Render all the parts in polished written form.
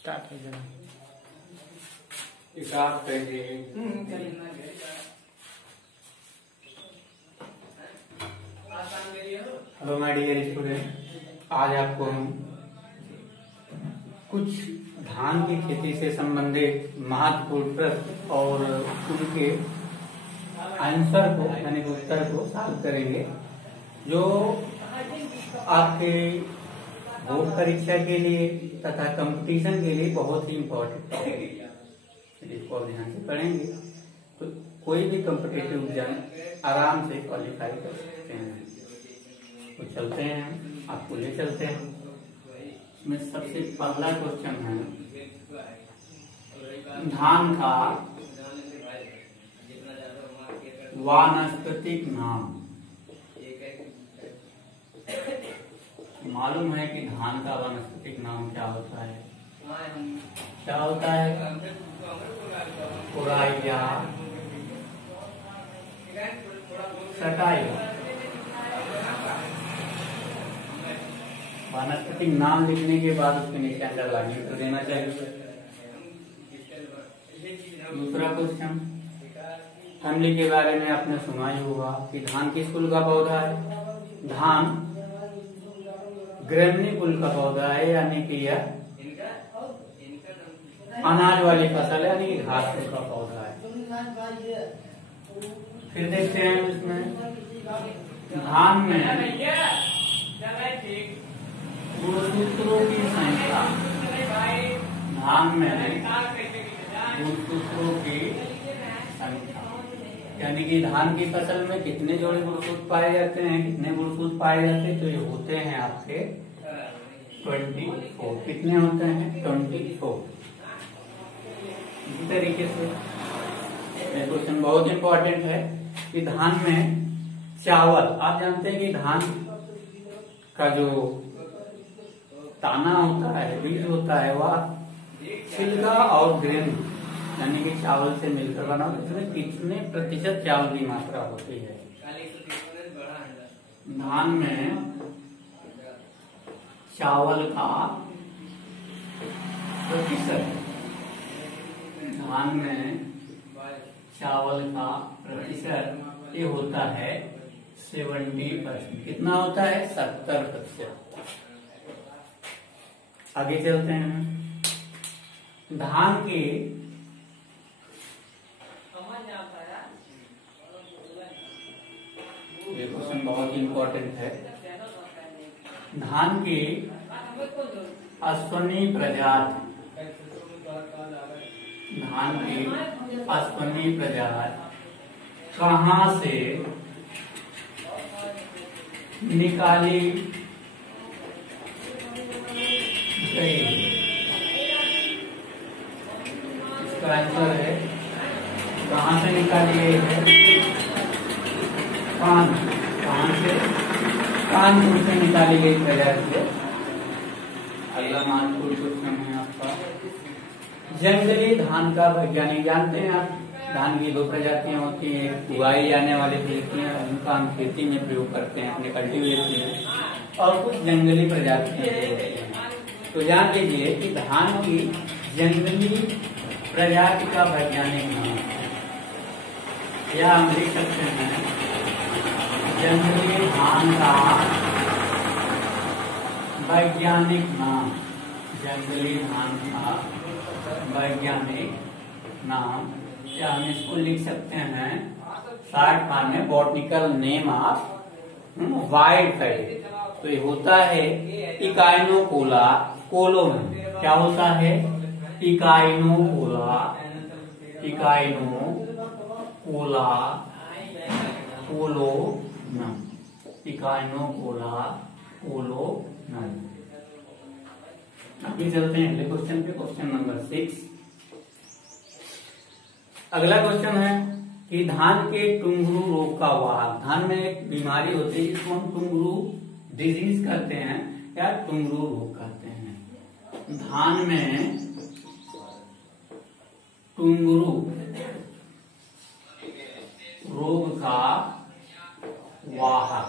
Start हो जाए। Hello my dear student, आज आपको हम कुछ धान की खेती से संबंधित महत्वपूर्ण प्रश्न और उनके आंसर को यानी कि उत्तर को सॉल्व करेंगे, जो आपके बोर्ड परीक्षा के लिए तथा कंपटीशन के लिए बहुत ही इम्पोर्टेंट है। इसको आप ध्यान से पढ़ेंगे तो कोई भी कॉम्पिटिटिव एग्जाम आराम से क्वालिफाई कर सकते हैं। तो चलते हैं, आपको ले चलते हैं। इसमें सबसे पहला क्वेश्चन है, धान का वानस्पतिक नाम। मालूम है कि धान का वानस्पतिक नाम क्या होता है? क्या होता है? कोराइया, सटाइया। वानस्पतिक नाम लिखने के बाद उसके नीचे अंडरलाइन कर देना चाहिए। दूसरा क्वेश्चन, फैमिली के बारे में आपने सुना ही होगा कि धान किस कुल का पौधा है? धान ग्रेमनी कुल का पौधा है, यानी कि यह अनाज वाली फसल है, यानी कि घास कुल का पौधा है। फिर देखते हैं इसमें धान में गुणसूत्रों की संख्या। धान में गुणसूत्रों की संख्या यानी कि धान की फसल में कितने जोड़े गुणसूत्र पाए जाते हैं, कितने गुणसूत्र पाए जाते हैं? तो ये होते हैं आपके 24। कितने होते हैं? 24। इसी तरीके से ये क्वेश्चन बहुत इंपॉर्टेंट है कि धान में चावल, आप जानते हैं कि धान का जो ताना होता है, बीज होता है, वह छिलका और ग्रेन यानी कि चावल से मिलकर बना होता है। इसमें कितने प्रतिशत चावल की मात्रा होती है? धान में चावल का प्रतिशत, धान में चावल का प्रतिशत ये होता है 70%। कितना होता है? 70%। आगे चलते हैं, धान के ये क्वेश्चन बहुत इंपॉर्टेंट है। धान की अश्वनी प्रजाति, धान की अश्वनी प्रजाति कहाँ से निकाली गई? इसका आंसर है, कहाँ से निकाली गई है? कहाँ से? कानपुर से निकाली गई प्रजाति है। अगला महत्वपूर्ण क्वेश्चन है आपका, जंगली धान का वैज्ञानिक। जानते हैं आप, धान की 2 प्रजातियां होती हैं, उगाई जाने वाली प्रजातियां, उनका हम खेती में प्रयोग करते हैं अपने कल्टीवेशन में, और कुछ जंगली प्रजातियां होती हैं। तो जान लीजिए कि धान की जंगली प्रजाति का वैज्ञानिक नाम है, या हम लिख सकते हैं जंगली धान का वैज्ञानिक नाम। जंगली धान का वैज्ञानिक नाम, या हम इसको लिख सकते हैं शॉर्ट फॉर्म में botanical name of wild fat. तो ये होता है इकाइनोकोला कोलोनम। क्या होता है? इकाइनोकोला, इकाइनोकोला कोलोनम, इकाइनोकोला कोलोनम। आगे चलते हैं अगले क्वेश्चन पे, क्वेश्चन नंबर 6। अगला क्वेश्चन है कि धान के टुंगरू रोग का वाहक। धान में एक बीमारी होती है जिसको हम टुंगरू डिजीज कहते हैं या टुंगरू रोग कहते हैं। धान में टुंगरू रोग का वाहक,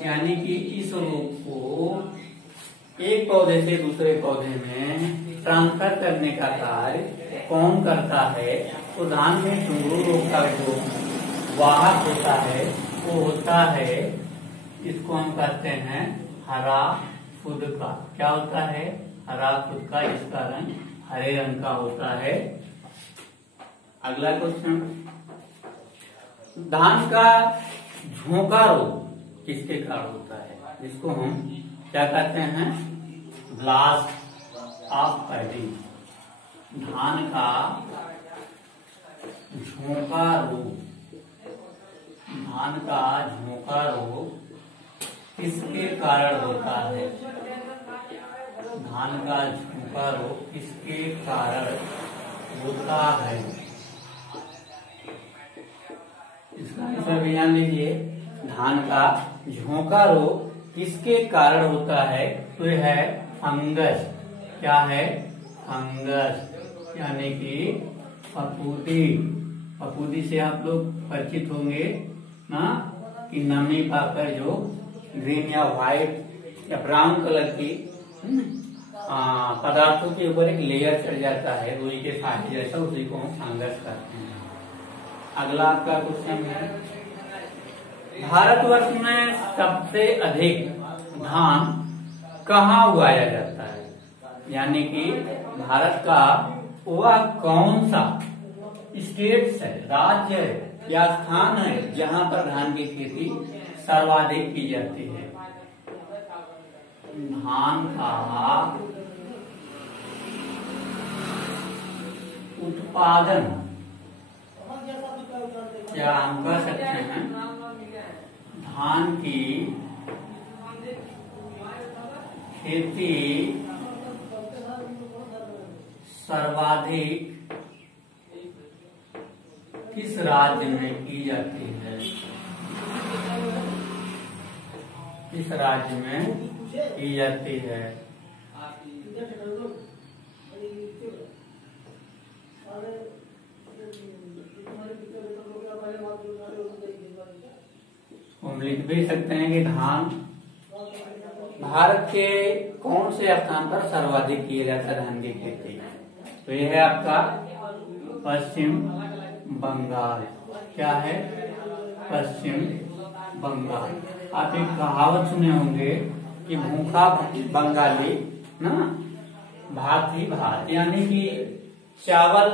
यानी कि इस रोग को एक पौधे से दूसरे पौधे में ट्रांसफर करने का कार्य कौन करता है? तो धान में चुंगू रोग का जो वाहक होता है वो होता है, इसको हम कहते हैं हरा फुदका। क्या होता है? हरा फुदका। इसका रंग हरे रंग का होता है। अगला क्वेश्चन, धान का झोंका रोग किसके कारण होता है? जिसको हम क्या कहते हैं? Blast of paddy. धान का झोंका रोग, धान का झोंका रोग किसके कारण होता है? धान का झोंका रोग किसके कारण होता है? इसका आंसर भी जान लीजिए। धान का झोंका रोग किसके कारण होता है? तो यह है फंगस। क्या है? फंगस, यानी कि फफूंदी। फफूंदी से आप लोग परिचित होंगे ना, कि नमी पाकर जो ग्रीन या व्हाइट या ब्राउन कलर की पदार्थों के ऊपर एक लेयर चढ़ जाता है रुई के फाटे जैसा, उसी को हम फंगस कहते हैं। अगला आपका क्वेश्चन है, भारतवर्ष में सबसे अधिक धान कहाँ उगाया जाता है? यानी कि भारत का वह कौन सा स्टेट है, राज्य है या स्थान है जहाँ पर धान की खेती सर्वाधिक की जाती है? धान का उत्पादन, क्या हम कह सकते हैं धान की खेती सर्वाधिक किस राज्य में की जाती है? किस राज्य में की जाती है? हम लिख भी सकते हैं कि धान भारत के कौन से स्थान पर सर्वाधिक किया जाता है धान की खेती? तो यह है आपका पश्चिम बंगाल। क्या है? पश्चिम बंगाल। आप एक कहावत सुने होंगे कि भूखा बंगाली ना भात ही भात, यानी कि चावल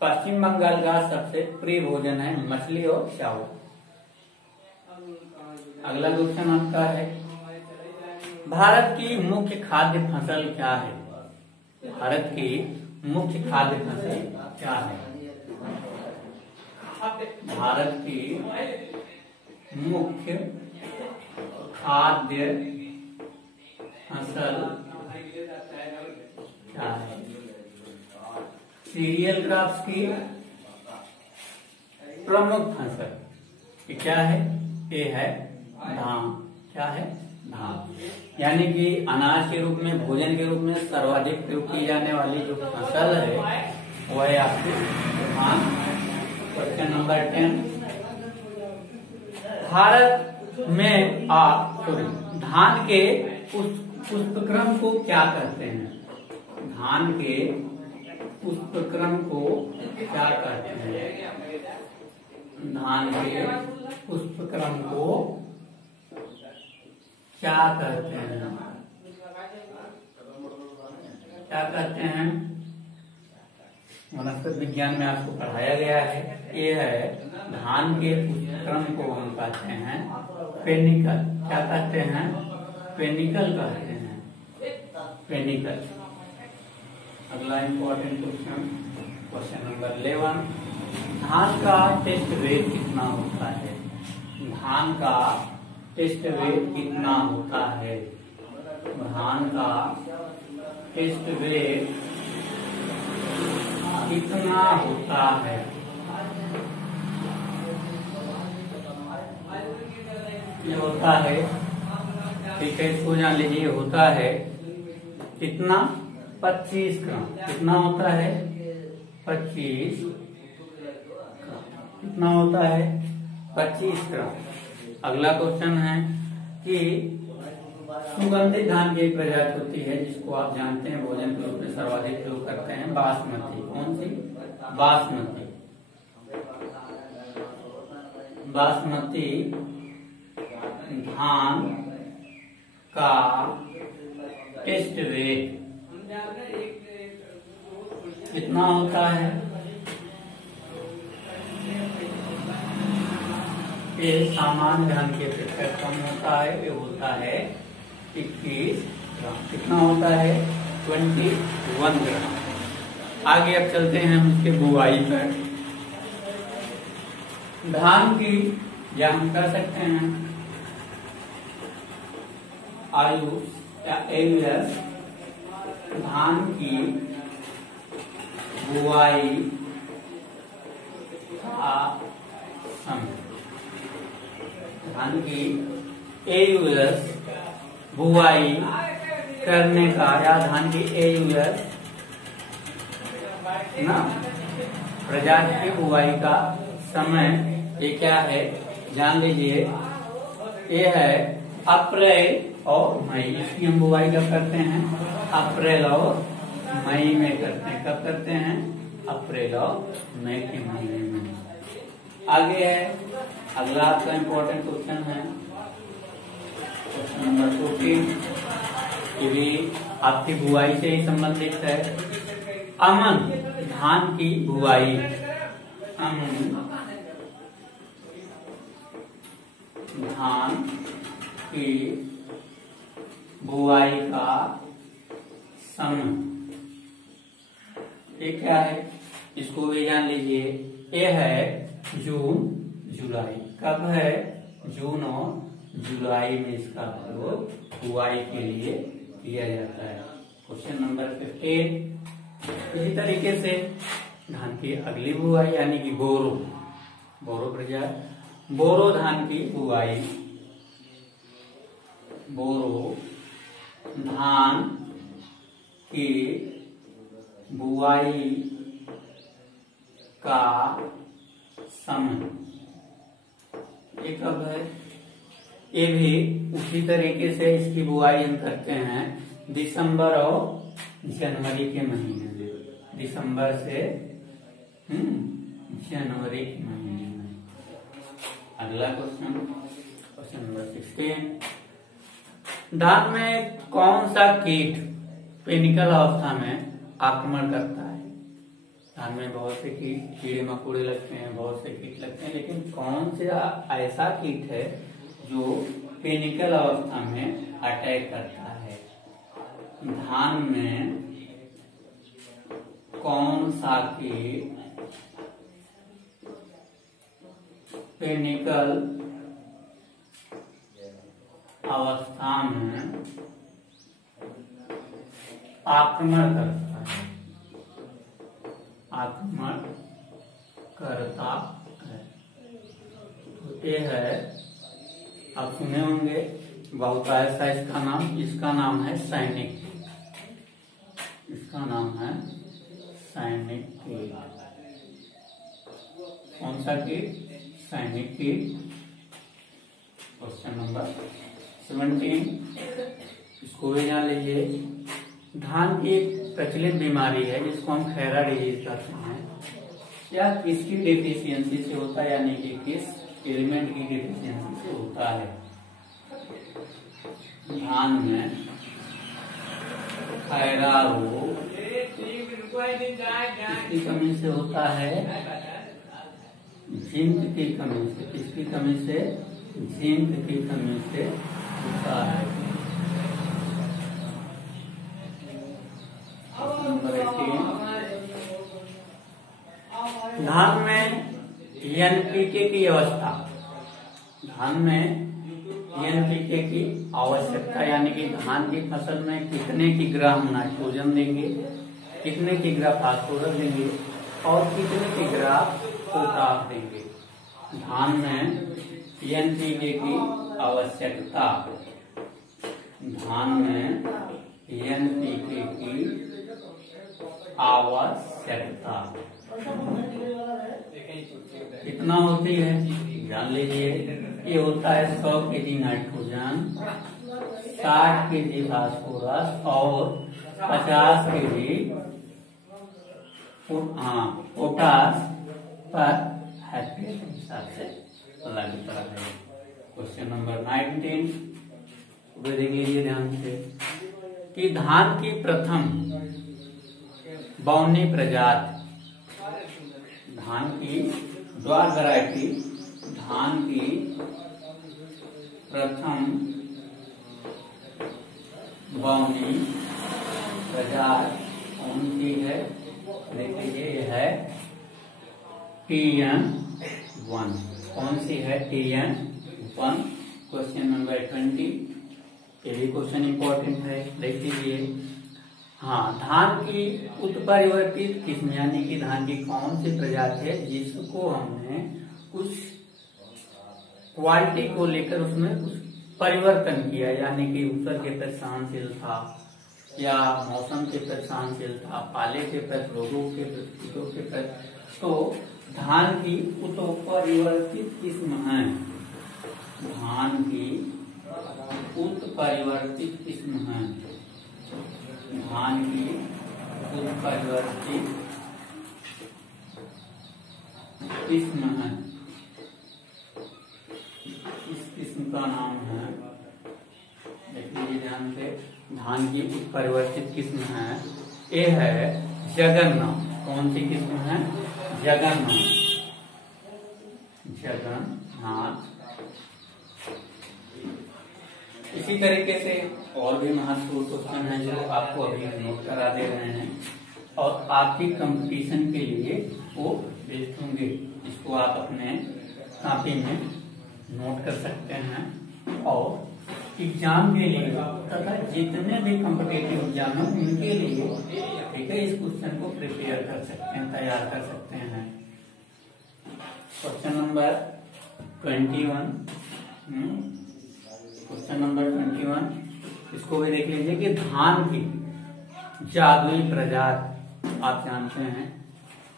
पश्चिम बंगाल का सबसे प्रिय भोजन है, मछली और चावल। अगला क्वेश्चन आपका है, भारत की मुख्य खाद्य फसल क्या है? भारत की मुख्य खाद्य फसल क्या है? भारत की मुख्य खाद्य फसल क्या है? सीरियल क्रॉप्स की प्रमुख फसल क्या है? ये है धान। क्या है? धान। यानी कि अनाज के रूप में, भोजन के रूप में सर्वाधिक प्रयोग की जाने वाली जो फसल है वो है आपकी धान। क्वेश्चन नंबर 10, भारत में धान के पुष्पक्रम को क्या कहते हैं? धान के पुष्पक्रम को क्या कहते हैं? धान के पुष्पक्रम को क्या कहते हैं? क्या कहते हैं? वनस्पति विज्ञान में आपको पढ़ाया गया है। ये है धान के पुष्पक्रम को हम कहते हैं पेनिकल। क्या कहते हैं? पेनिकल कहते हैं, पेनिकल। अगला इम्पोर्टेंट क्वेश्चन, क्वेश्चन नंबर 11, धान का टेस्ट वेट कितना होता है? धान का टेस्ट वेट कितना होता है? धान का टेस्ट वेट कितना होता है? ये होता है, ठीक है, इसको जान लीजिए, होता है कितना? 25 ग्राम। कितना होता है? 25। कितना होता है? 25 ग्राम। अगला क्वेश्चन है कि सुगंधित धान की एक प्रजाति होती है जिसको आप जानते हैं भोजन के रूप में सर्वाधिक प्रयोग करते हैं, बासमती। कौन सी? बासमती। बासमती धान का टेस्ट वेट कितना होता है? ये सामान्य धान के अपेक्षा कम होता है, ये होता है 21 ग्राम। कितना होता है? 21 ग्राम। आगे अब चलते हैं हम उसके बुआई पर। धान की, या हम कर सकते हैं आयु या एवियस, धान की बुआई का समय। धान की एयुएस बुआई करने का, या धान की एयुएस ना प्रजाति की बुआई का समय, ये क्या है जान लीजिए। ये है अप्रैल और मई। इसकी हम बुआई कब करते हैं? अप्रैल और मई में करते हैं। कब करते हैं? अप्रैल और मई के महीने में। आगे है अगला आपका इम्पोर्टेंट क्वेश्चन है क्वेश्चन नंबर 14। ये भी आपकी बुआई से ही संबंधित है। अमन धान की बुआई, अमन धान की बुआई का समय, ये क्या है? इसको भी जान लीजिए। ये है जून जुलाई। कब है? जून और जुलाई में इसका प्रयोग बुआई के लिए किया जाता है। Question number 15। इसी तरीके से धान की अगली बुआई यानी कि बोरो, बोरो प्रजाति, बोरो धान की बुआई, बोरो धान की बुआई का समय, ये कब है? ये भी उसी तरीके से इसकी बुआई हम करते हैं दिसंबर और जनवरी के महीने में। दिसंबर से जनवरी के महीने में। अगला क्वेश्चन, क्वेश्चन नंबर 16। धान में कौन सा कीट पेनिकल अवस्था में आक्रमण करता है? धान में बहुत से कीट, कीड़े मकोड़े लगते हैं, बहुत से कीट लगते हैं, लेकिन कौन सा ऐसा कीट है जो पेनिकल अवस्था में अटैक करता है? धान में कौन सा कीट पेनिकल अवस्था में आक्रमण करता है? आक्रमण करता है तो ये है, आप सुने होंगे बहुत ऐसा इसका नाम है सैनिक। इसका नाम है सैनिक कीट। कौन सा कीट? सैनिक कीट। Question number 17। इसको भी जान लीजिए। धान की एक प्रचलित बीमारी है जिसको हम खैरा डिजीज कहते हैं। यह किसकी डिफिशियंसी से होता है, यानी कि किस एलिमेंट की डिफिशियंसी से होता है? धान में खैरा रोग किसकी कमी से होता है? जिंक की कमी से। किसकी कमी से? जिंक की कमी से होता है। नंबर 18। धान में एनपीके की अवस्था, धान में एनपीके की आवश्यकता, यानी कि धान की फसल में कितने किग्रा हम नाइट्रोजन देंगे, कितने किग्रा फास्फोरस देंगे और कितने किग्रा पोटाश देंगे? धान में एनपीके की आवश्यकता, धान में एनपीके की आवश्यकता कितना होती है? जान लीजिए। ये होता है 100 केजी नाइट्रोजन, 60 kg फास्फोरस और 50 kg पोटास पर हेक्टेयर के हिसाब से अलग तरह है। क्वेश्चन नंबर 19 देखिए ध्यान से कि धान की प्रथम बौनी प्रजाति, धान की द्वार वैरायटी, धान की प्रथम बौनी प्रजाति कौन सी है? देखिए ये है TN1। कौन सी है? TN1। क्वेश्चन नंबर 20, ये भी क्वेश्चन इंपॉर्टेंट है, देख लीजिए। हाँ, धान की उत्परिवर्तित किस्म यानी कि धान की कौन सी प्रजाति है जिसको हमने कुछ क्वालिटी को लेकर उसमें कुछ परिवर्तन किया, यानी कि ऊसर के प्रति सहनशील था या मौसम के प्रति सहनशील था, पाले के प्रति, रोगों के प्रति। तो धान की उत्परिवर्तित किस्म है, धान की उत्परिवर्तित किस्म है, धान की उत्परिवर्तित किस्म है। इस किस्म का नाम है, देखिए ध्यान से, धान की उत्परिवर्तित किस्म है, ये है जगन्नाथ। कौन सी किस्म है? जगन्नाथ। जगन्नाथ। इसी तरीके से और भी महत्वपूर्ण क्वेश्चन है जो आपको अभी नोट करा दे रहे हैं और आपकी कंपटीशन के लिए वो बेस्ट होंगे। इसको आप अपने कॉपी में नोट कर सकते हैं और एग्जाम के लिए तथा जितने भी कॉम्पिटिटिव एग्जाम है उनके लिए ठीक है, इस क्वेश्चन को प्रिपेयर कर सकते हैं, तैयार कर सकते हैं। क्वेश्चन नंबर 21, क्वेश्चन नंबर 21, इसको भी देख लीजिए कि धान की जादुई प्रजाति आप जानते हैं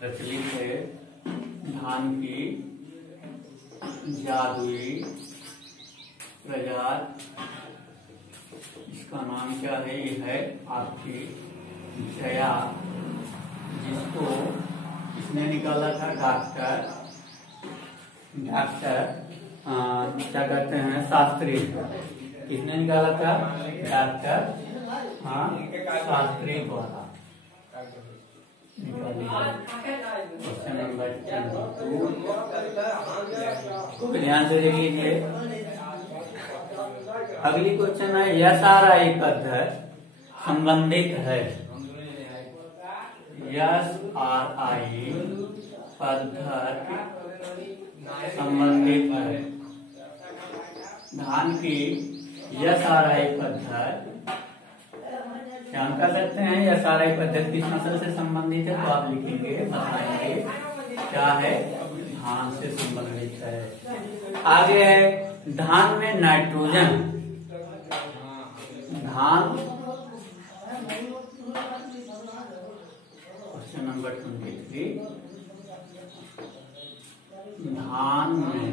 प्रचलित है, धान की जादुई प्रजाति, इसका नाम क्या है? ये है आपकी जया, जिसको इसने निकाला था डॉक्टर क्या कहते हैं, शास्त्री। किसने निकाला था? डॉक्टर शास्त्री द्वारा। क्वेश्चन नंबर 22 को ध्यान से देख लीजिए। अगली क्वेश्चन है SRI पद्धति संबंधित है, SRI पद्धति संबंधित है। धान की SRI पद्धति क्या हम कर सकते हैं? SRI पद्धति किस नस्ल से संबंधित है? तो आप लिखेंगे, बताएंगे क्या है? धान से संबंधित है। आगे है धान में नाइट्रोजन, धान, क्वेश्चन नंबर 23, धान में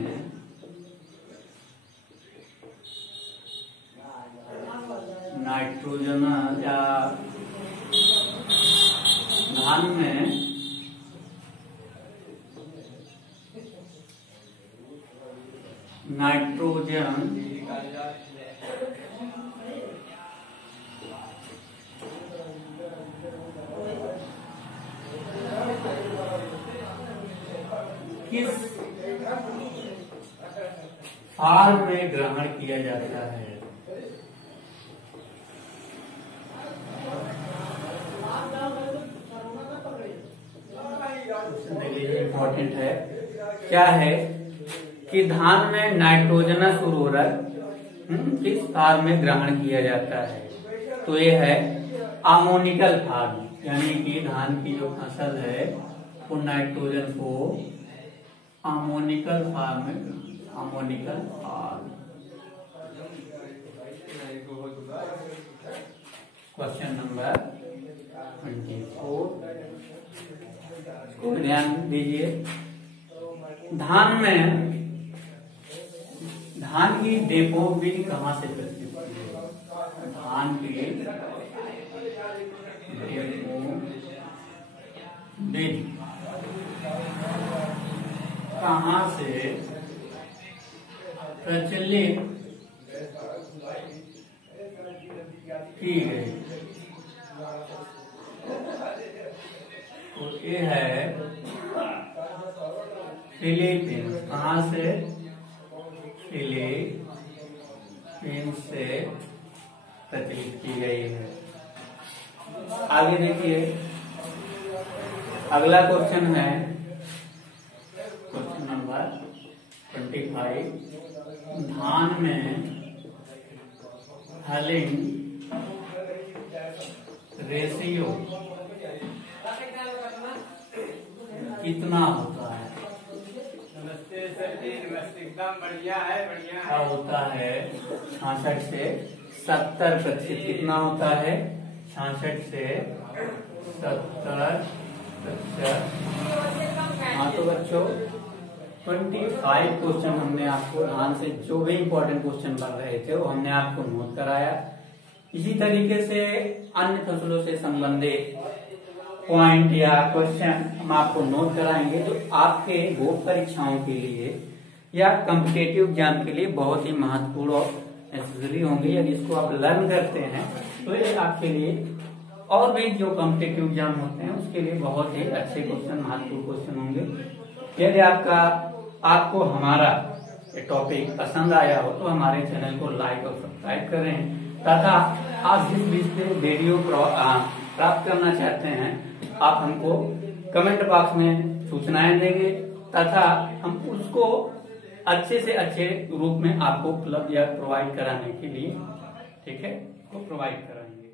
नाइट्रोजन या धान में नाइट्रोजन किस फार्म में ग्रहण किया जाता है? इम्पोर्टेंट है, क्या है कि धान में नाइट्रोजनस उर्वरक किस फार्म में ग्रहण किया जाता है? तो ये है अमोनिकल फार्म, यानी कि धान की जो फसल है वो नाइट्रोजन को अमोनिकल फार्म में, अमोनिकल फार्म। क्वेश्चन नंबर 24 को ध्यान दीजिए। धान में, धान की डेपोगिन कहाँ से प्रस्तुत होती है? धान की बीज कहाँ से प्रचलित की गई? तो ये है फिलीपींस। कहाँ से? फिलीपींस से प्रचलित की गई है। आगे देखिए, अगला क्वेश्चन है क्वेश्चन नंबर 25। धान में हलिंग रेशियो कितना होता है? नमस्ते सर जी, नमस्ते। एकदम बढ़िया है, बढ़िया क्या है। होता है? 66 से 70%। कितना होता है? 66 से 70%। हाँ तो बच्चों 25 क्वेश्चन हमने आपको धान से जो भी इम्पोर्टेंट क्वेश्चन बन रहे थे वो हमने आपको नोट कराया। इसी तरीके से अन्य फसलों से संबंधित पॉइंट या क्वेश्चन हम आपको नोट कराएंगे जो आपके बोर्ड परीक्षाओं के लिए या कॉम्पिटिटिव एग्जाम के लिए बहुत ही महत्वपूर्ण और नेसेसरी होंगे। यदि इसको आप लर्न करते हैं तो ये आपके लिए और भी जो कॉम्पिटिटिव एग्जाम होते हैं उसके लिए बहुत ही अच्छे क्वेश्चन, महत्वपूर्ण क्वेश्चन होंगे। यदि आपको हमारा ये टॉपिक पसंद आया हो तो हमारे चैनल को लाइक और सब्सक्राइब करें तथा आप जिस भी वीडियो प्राप्त करना चाहते हैं आप हमको कमेंट बॉक्स में सूचनाएं देंगे तथा हम उसको अच्छे से अच्छे रूप में आपको उपलब्ध या प्रोवाइड कराने के लिए, ठीक है, प्रोवाइड कराएंगे।